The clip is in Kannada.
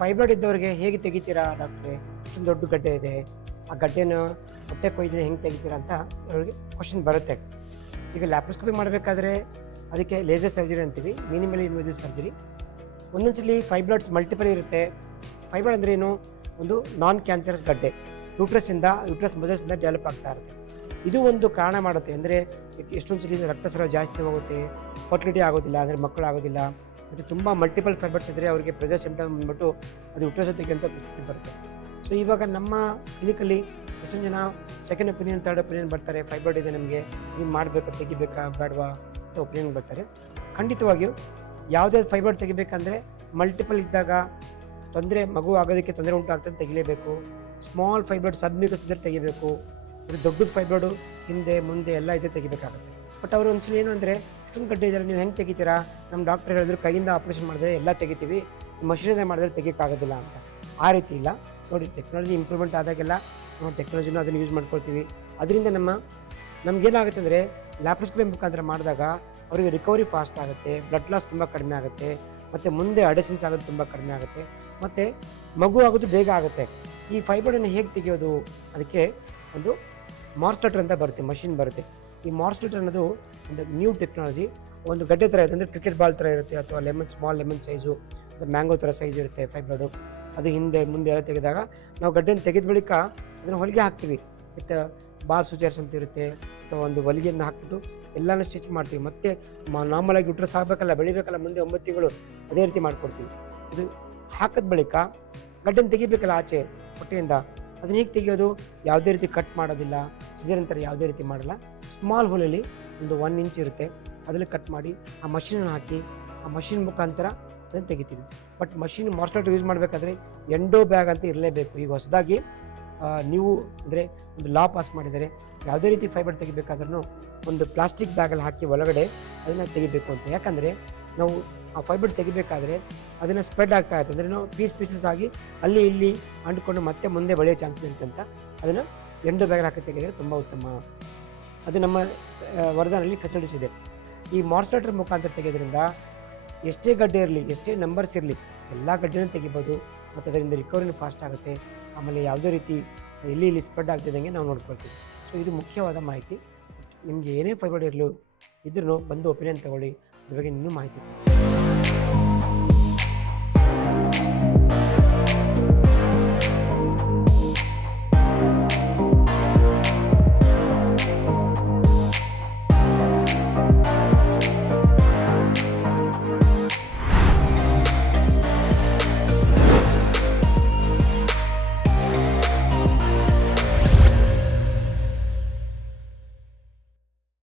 ಫೈಬ್ರಾಯ್ಡ್ ಇದ್ದವರಿಗೆ ಹೇಗೆ ತೆಗಿತೀರಾ ಡಾಕ್ಟ್ರೆ, ಇಷ್ಟೊಂದು ದೊಡ್ಡ ಗಡ್ಡೆ ಇದೆ, ಆ ಗಡ್ಡೆನ ಹೊಟ್ಟೆ ಕೊಯ್ದರೆ ಹೆಂಗೆ ತೆಗಿತೀರಾ ಅಂತ ಅವ್ರಿಗೆ ಕ್ವಶನ್ ಬರುತ್ತೆ. ಈಗ ಲ್ಯಾಪ್ರೋಸ್ಕೋಪಿ ಮಾಡಬೇಕಾದ್ರೆ ಅದಕ್ಕೆ ಲೇಸರ್ ಸರ್ಜರಿ ಅಂತೀವಿ, ಮಿನಿಮಲಿ ಇನ್ವೇಸಿವ್ ಸರ್ಜರಿ. ಒಂದೊಂದ್ಸಲಿ ಫೈಬ್ರಾಯ್ಡ್ಸ್ ಮಲ್ಟಿಪಲ್ ಇರುತ್ತೆ. ಫೈಬ್ರಾಯ್ಡ್ ಅಂದ್ರೆ ಏನು, ಒಂದು ನಾನ್ ಕ್ಯಾನ್ಸರಸ್ ಗಡ್ಡೆ ಯೂಟ್ರಸ್ ಮಸಲ್ಸಿಂದ ಡೆವಲಪ್ ಆಗ್ತಾ ಇರುತ್ತೆ. ಇದು ಒಂದು ಕಾರಣ ಮಾಡುತ್ತೆ. ಅಂದರೆ ಎಷ್ಟೊಂದು ಸಲ ರಕ್ತಸ್ರಾವ ಜಾಸ್ತಿ ಹೋಗುತ್ತೆ, ಫರ್ಟಿಲಿಟಿ ಆಗೋದಿಲ್ಲ, ಅಂದರೆ ಮಕ್ಕಳು ಆಗೋದಿಲ್ಲ. ಮತ್ತು ತುಂಬ ಮಲ್ಟಿಪಲ್ ಫೈಬ್ರಾಯ್ಡ್ಸ್ ಇದ್ದರೆ ಅವರಿಗೆ ಪ್ರೆಷರ್ ಸಿಂಪ್ಟಮ್ ಬಂದ್ಬಿಟ್ಟು ಅದು ಯೂಟ್ರಸ್ ತೆಗೆಯುವಂಥ ಪರಿಸ್ಥಿತಿ ಬರುತ್ತೆ. ಸೊ ಇವಾಗ ನಮ್ಮ ಕ್ಲಿನಿಕಲ್ಲಿ ಎಷ್ಟೊಂದು ಜನ ಸೆಕೆಂಡ್ ಒಪಿನಿಯನ್, ಥರ್ಡ್ ಒಪಿನಿಯನ್ ಬರ್ತಾರೆ. ಫೈಬ್ರಾಯ್ಡ್ ಇದೆ ನಮಗೆ, ಇದನ್ನು ಮಾಡಬೇಕಾ, ತೆಗಿಬೇಕಾ ಬೇಡವಾ ಅಂತ ಒಪಿನಿಯನ್ ಬರ್ತಾರೆ. ಖಂಡಿತವಾಗಿಯೂ ಯಾವುದೇ ಫೈಬ್ರಾಯ್ಡ್ ತೆಗಿಬೇಕಂದ್ರೆ ಮಲ್ಟಿಪಲ್ ಇದ್ದಾಗ ತೊಂದರೆ, ಮಗು ಆಗೋದಕ್ಕೆ ತೊಂದರೆ ಉಂಟಾಗ್ತದೆ, ತೆಗಿಲೇಬೇಕು. ಸ್ಮಾಲ್ ಫೈಬ್ರಾಯ್ಡ್ ಸಬ್ಮ್ಯೂಕಸ್ ಇದ್ದರೆ ತೆಗಿಬೇಕು. ಇದು ದೊಡ್ಡದು ಫೈಬ್ರಾಯ್ಡು ಹಿಂದೆ ಮುಂದೆ ಎಲ್ಲ ಇದೆ, ತೆಗಿಬೇಕಾಗುತ್ತೆ. ಬಟ್ ಅವರು ಒಂದ್ಸಲ ಏನು ಅಂದರೆ, ಇಷ್ಟೊಂದು ಗಡ್ಡೆ ಇದ್ದಾರೆ, ನೀವು ಹೆಂಗೆ ತೆಗಿತೀರಾ, ನಮ್ಮ ಡಾಕ್ಟರ್ ಹೇಳಿದ್ರು ಕೈಯಿಂದ ಆಪ್ರೇಷನ್ ಮಾಡಿದ್ರೆ ಎಲ್ಲ ತೆಗಿತೀವಿ, ಮಷಿನಿಂದ ಮಾಡಿದ್ರೆ ತೆಗಿಯೋಕ್ಕಾಗೋದಿಲ್ಲ ಅಂತ. ಆ ರೀತಿ ಇಲ್ಲ ನೋಡಿ. ಟೆಕ್ನಾಲಜಿ ಇಂಪ್ರೂವ್ಮೆಂಟ್ ಆದಾಗೆಲ್ಲ ನಾವು ಟೆಕ್ನಾಲಜಿನೂ ಅದನ್ನು ಯೂಸ್ ಮಾಡ್ಕೊಳ್ತೀವಿ. ಅದರಿಂದ ನಮಗೇನಾಗುತ್ತೆ ಅಂದರೆ, ಲ್ಯಾಪ್ರೋಸ್ಕೋಪಿ ಮುಖಾಂತರ ಮಾಡಿದಾಗ ಅವರಿಗೆ ರಿಕವರಿ ಫಾಸ್ಟ್ ಆಗುತ್ತೆ, ಬ್ಲಡ್ ಲಾಸ್ ತುಂಬ ಕಡಿಮೆ ಆಗುತ್ತೆ, ಮತ್ತು ಮುಂದೆ ಅಡೆಷನ್ಸ್ ಆಗೋದು ತುಂಬ ಕಡಿಮೆ ಆಗುತ್ತೆ, ಮತ್ತು ಮಗು ಆಗೋದು ಬೇಗ ಆಗುತ್ತೆ. ಈ ಫೈಬ್ರಾಯ್ಡನ್ನು ಹೇಗೆ ತೆಗೆಯೋದು, ಅದಕ್ಕೆ ಒಂದು ಮಾರ್ಸ್ಲೇಟರ್ ಅಂತ ಬರುತ್ತೆ, ಮಷಿನ್ ಬರುತ್ತೆ. ಈ ಮಾರ್ಸ್ಲೇಟರ್ ಅನ್ನೋದು ಒಂದು ನ್ಯೂ ಟೆಕ್ನಾಲಜಿ. ಒಂದು ಗಡ್ಡೆ ಥರ ಇರುತ್ತೆ, ಅಂದರೆ ಕ್ರಿಕೆಟ್ ಬಾಲ್ ಥರ ಇರುತ್ತೆ, ಅಥವಾ ಸ್ಮಾಲ್ ಲೆಮನ್ ಸೈಜು, ಅಥವಾ ಮ್ಯಾಂಗೋ ಥರ ಸೈಜ್ ಇರುತ್ತೆ ಫೈಬ್ರಾಯ್ಡು. ಅದು ಹಿಂದೆ ಮುಂದೆ ಎಲ್ಲ ತೆಗೆದಾಗ ನಾವು ಗಡ್ಡೆಯನ್ನು ತೆಗೆದ ಬಳಿಕ ಅದನ್ನು ಹೊಲಿಗೆ ಹಾಕ್ತೀವಿ. ಮತ್ತು ಬಾಲ್ ಸೂಚರ್ಸ್ ಅಂತ ಇರುತ್ತೆ, ಅಥವಾ ಒಂದು ಹೊಲಿಗೆಯನ್ನು ಹಾಕ್ಬಿಟ್ಟು ಎಲ್ಲನೂ ಸ್ಟಿಚ್ ಮಾಡ್ತೀವಿ. ಮತ್ತು ನಾರ್ಮಲಾಗಿ ಯೂಟ್ರಸ್ ಆಗಬೇಕಲ್ಲ, ಬೆಳಿಬೇಕಲ್ಲ, ಮುಂದೆ 9 ತಿಂಗಳು ಅದೇ ರೀತಿ ಮಾಡ್ಕೊಡ್ತೀವಿ. ಇದು ಹಾಕಿದ ಬಳಿಕ ಗಡ್ಡೆಯನ್ನು ತೆಗಿಬೇಕಲ್ಲ ಆಚೆ ಹೊಟ್ಟೆಯಿಂದ, ಅದನ್ನ ಹೇಗೆ ತೆಗೆಯೋದು, ಯಾವುದೇ ರೀತಿ ಕಟ್ ಮಾಡೋದಿಲ್ಲ, ಸಿಸರ್ ಅಂತಾರೆ ಯಾವುದೇ ರೀತಿ ಮಾಡಲ್ಲ. ಸ್ಮಾಲ್ ಹೋಲಲ್ಲಿ ಒಂದು 1 ಇಂಚ್ ಇರುತ್ತೆ, ಅದರಲ್ಲಿ ಕಟ್ ಮಾಡಿ ಆ ಮಷಿನನ್ನು ಹಾಕಿ ಆ ಮಷಿನ್ ಮುಖಾಂತರ ಅದನ್ನು ತೆಗಿತೀವಿ. ಬಟ್ ಮಷಿನ್ ಮಾರ್ಸ್ಲೇಟರ್ ಯೂಸ್ ಮಾಡಬೇಕಾದ್ರೆ ಎಂಡೋ ಬ್ಯಾಗ್ ಅಂತ ಇರಲೇಬೇಕು. ಈಗ ಹೊಸದಾಗಿ ನೀವು ಅಂದರೆ ಒಂದು ಲಾ ಪಾಸ್ ಮಾಡಿದರೆ, ಯಾವುದೇ ರೀತಿ ಫೈಬರ್ ತೆಗಿಬೇಕಾದ್ರೂ ಒಂದು ಪ್ಲಾಸ್ಟಿಕ್ ಬ್ಯಾಗಲ್ಲಿ ಹಾಕಿ ಒಳಗಡೆ ಅದನ್ನು ತೆಗಿಬೇಕು ಅಂತ. ಯಾಕಂದರೆ ನಾವು ಆ ಫೈಬರ್ ತೆಗಿಬೇಕಾದ್ರೆ ಅದನ್ನು ಸ್ಪ್ರೆಡ್ ಆಗ್ತಾ ಇರುತ್ತೆ, ಅಂದರೆ ನಾವು ಪೀಸಸ್ ಆಗಿ ಅಲ್ಲಿ ಇಲ್ಲಿ ಅಂಡ್ಕೊಂಡು ಮತ್ತೆ ಮುಂದೆ ಬೆಳೆಯೋ ಚಾನ್ಸಸ್ ಇರುತ್ತೆ ಅಂತ ಅದನ್ನು ಎಂಡೋ ಬ್ಯಾಗ್ ಹಾಕಿ ತೆಗೆದರೆ ತುಂಬ ಉತ್ತಮ. ಅದು ನಮ್ಮ ವರ್ಧನಲ್ಲಿ ಫೆಸಿಲಿಟೀಸ್ ಇದೆ. ಈ ಮಾರ್ಸ್ಲೇಟರ್ ಮುಖಾಂತರ ತೆಗೆಯೋದ್ರಿಂದ ಎಷ್ಟೇ ಗಡ್ಡೆ ಇರಲಿ, ಎಷ್ಟೇ ನಂಬರ್ಸ್ ಇರಲಿ, ಎಲ್ಲ ಗಡ್ಡೆನೂ ತೆಗಿಬೋದು. ಮತ್ತು ಅದರಿಂದ ರಿಕವರಿನೂ ಫಾಸ್ಟ್ ಆಗುತ್ತೆ. ಆಮೇಲೆ ಯಾವುದೇ ರೀತಿ ಇಲ್ಲಿ ಸ್ಪ್ರೆಡ್ ಆಗ್ತಿದ್ದಂಗೆ ನಾವು ನೋಡ್ಕೊಳ್ತೀವಿ. ಸೊ ಇದು ಮುಖ್ಯವಾದ ಮಾಹಿತಿ. ನಿಮಗೆ ಏನೇ ಫೈಬರ್ ಇದ್ರೂ ಬಂದು ಒಪಿನಿಯನ್ ತಗೊಳ್ಳಿ, ಅದ್ರ ಬಗ್ಗೆ ಇನ್ನೂ ಮಾಹಿತಿ.